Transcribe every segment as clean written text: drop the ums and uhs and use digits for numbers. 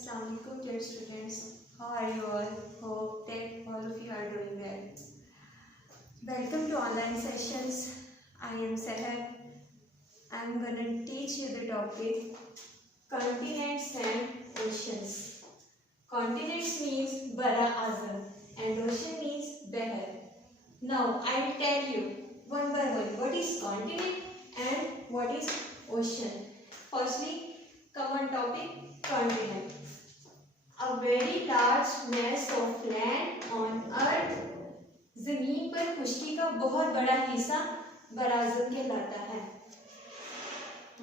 Assalamualaikum dear students. How are you all? Hope that all of you are doing well. Welcome to online sessions. I am Sahar. I am going to teach you the topic continents and oceans. Continents means Bara Azam and ocean means Behar. Now I will tell you one by one what is continent and what is ocean. Firstly, common topic continent. A very large mass of land on earth. जमीन पर खुश्की का बहुत बड़ा हिस्सा बराज़म कहलाता है.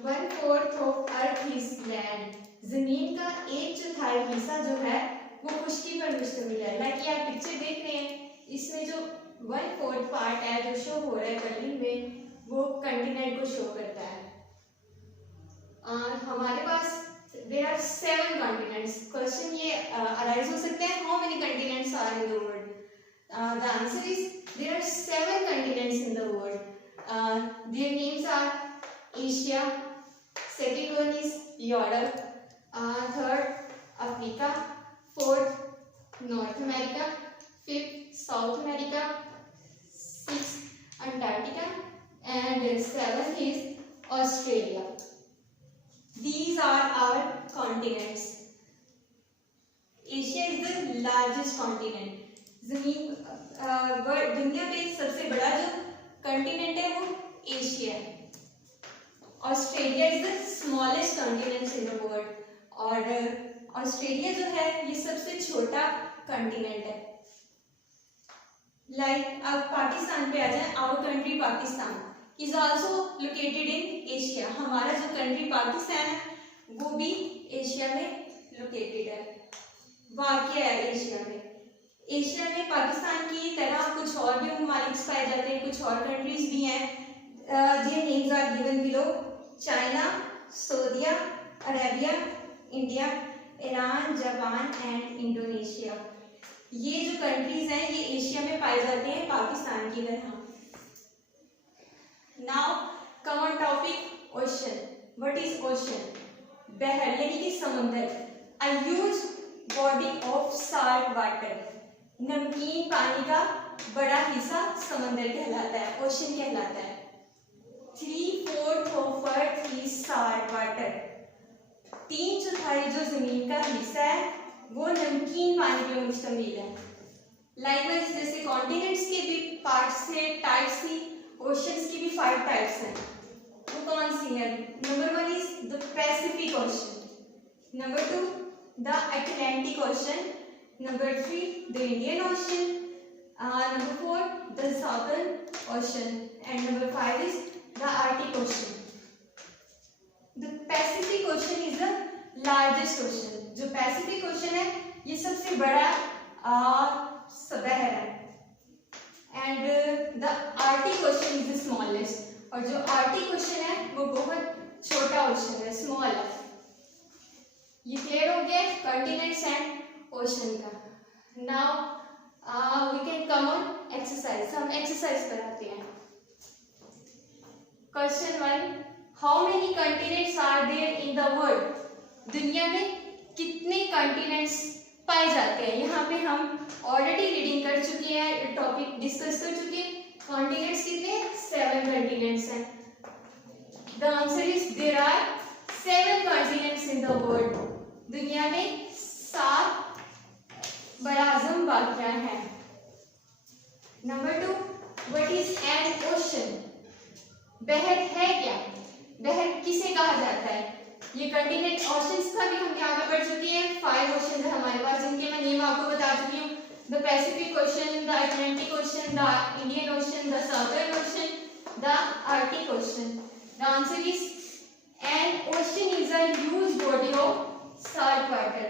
1/4 of earth is land. जमीन का 1/4 हिस्सा जो है वो खुश्की पर मुश्तमिल है. लाइक ये आप पिक्चर देख रहे हैं, इसमें जो 1/4 पार्ट है जो शो हो रहा है कलरिंग में, वो कंटिनेंट को शो करता है. हमारे पास there are 7 continents. Question ये arise हो सकते हैं, how many continents are in the world? The answer is there are 7 continents in the world. Their names are Asia, second one is Europe, third Africa, fourth North America, fifth South America, sixth Antarctica, and seventh is Australia. These are our continents. Asia is the largest continent. दुनिया में सबसे बड़ा जो continent है वो Asia है. Australia is the smallest continent in the world. और Australia जो है ये सबसे छोटा कंटिनेंट है. लाइक अब पाकिस्तान पे आ जाए. Our country Pakistan is also located in Asia. हमारा जो कंट्री पाकिस्तान है वो भी एशिया में लोकेटेड है, वाक़या है एशिया में. एशिया में पाकिस्तान की तरह कुछ और भी ममालिक पाए जाते हैं, कुछ और कंट्रीज भी हैं. Their names are given below. China, Saudi Arabia, India, Iran, Japan and Indonesia. ये जो कंट्रीज हैं ये एशिया में पाए जाते हैं पाकिस्तान की तरह. Now common topic ocean. What is ocean? बहर यानी कि समुद्र. A huge body of salt water. नमकीन पानी का बड़ा हिस्सा समुद्र कहलाता है, ओशन कहलाता है. 3/4 of earth is salt water. 3/4 जो जमीन का हिस्सा है वो नमकीन पानी पे मुश्तमिल है. लाइकवाइज जैसे कॉन्टिनेंट्स के भी पार्ट्स थे, टाइप्स थी, ओशंस की भी 5 टाइप्स हैं. वो कौन सी है? Number 1 is the Pacific ocean. Number 2 the Atlantic ocean. Number 3 the Indian ocean. Number 4 the southern ocean and number 5 is the Arctic ocean. The Pacific ocean is the largest ocean. जो Pacific ocean है ये सबसे बड़ा बहर है. And the Arctic ocean is the smallest. और जो Arctic ocean है वो बहुत छोटा ओशन है, स्मॉल है. ये क्लियर हो गया कॉन्टिनेंट्स एंड ओशन का. Now we can come on exercise. हम एक्सरसाइज पर आते हैं. Question 1, how many continents are there in the world? दुनिया में कितने कंटिनेंट्स पाए जाते हैं? यहाँ पे हम ऑलरेडी रीडिंग कर चुके हैं, टॉपिक डिस्कस कर चुके हैं. कॉन्टिनेंट्स कितने? 7 कंटिनेंट्स हैं. The answer is there are 7 continents in the world. दुनिया में 7 बराज़म वाक़या हैं. Number 2, what is an ocean? बहर है क्या? बहर किसे कहा जाता है? ये कंटिनेंट ओशंस का भी हम यहाँ पे पढ़ चुके हैं. 5 ओशन है हमारे पास जिनके मैं नेम आपको बता चुकी हूँ. The Pacific ocean, the Atlantic ocean, the Indian ocean, the southern ocean, the Arctic ocean. The answer is an ocean is a huge body of salt water.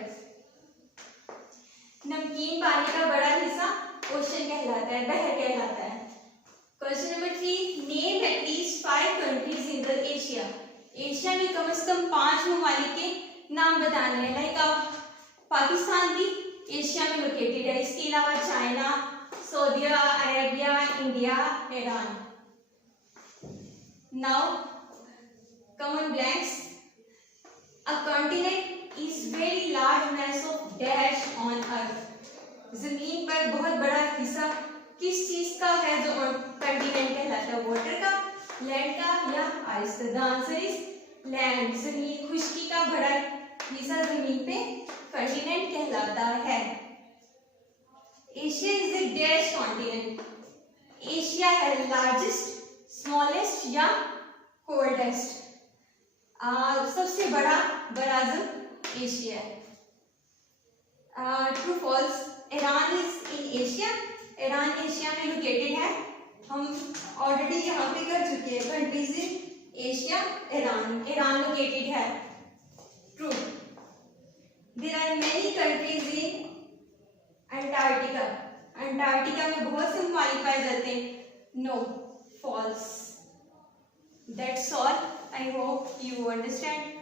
नमकीन पानी का बड़ा हिस्सा ओशन कहलाता है, बहर कहलाता है. Question number 3, name at least 5 countries in the Asia. Asia में कम से कम 5 ममालिक के नाम बताने हैं. लाइक अब पाकिस्तान भी एशिया में लोकेटेड है. इसके अलावा China, Saudi Arabia, India, Iran. Now common blanks. A continent is very large mass of dash on earth. जमीन पर बहुत बड़ा हिस्सा किस चीज का है जो कंटिनेंट कहलाता है? वाटर का, लैंड का या आइस का? The answer is land. जमीन, खुश्की का बड़ा हिस्सा जमीन पे कंटिनेंट कहलाता है। Asia is the dash continent. Asia है लार्जेस्ट, स्मॉलेस्ट या कोल्डेस्ट? सबसे बड़ा बराज़म एशिया है। True false? Iran is in Asia. Iran Asia में लोकेटेड है। हम ऑलरेडी यहाँ पे कर चुके हैं। Countries in Asia, Iran located है। True. There are many countries in Antarctica. Antarctica में बहुत से ममालिक पाए जाते हैं। No, false. That's all. I hope you understand.